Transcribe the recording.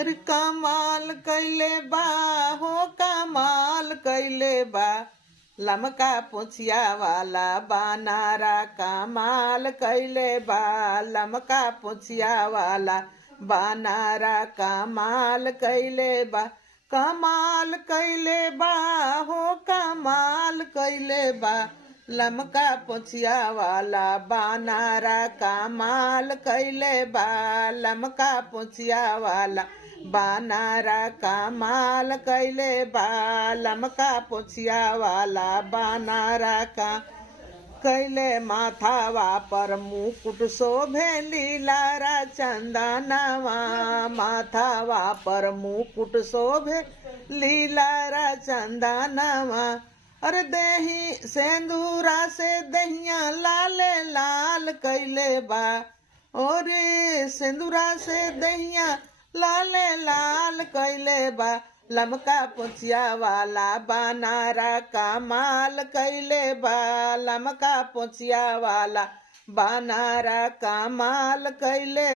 अरे कमाल कैले बा हो कमाल कैले बा लमका पुछिया वाला बानारा कमाल कैले बा लमका पुछिया वाला बानारा कमाल कैले बा कमाल कैले बा हो कमाल कैले बा लमका पुछिया वाला बानारा कमाल कैले बा लमका पुछिया वाला बानारा कमाल कैले बा लमका पुछिया वाला बानारा का कैले माथावा पर मुकुट शोभे लीलारा चंदनवा माथावा पर मुकुट शोभे लीलारा चंदनवा अरे दही सेंदूरा से दहिया लाले लाल कैले बा ओरे सेंदूरा से दहिया लाले लाल कैले बा लमका पुछिया वाला बानारा कमाल कैले बा लमका पुछिया वाला बानारा कमाल कैले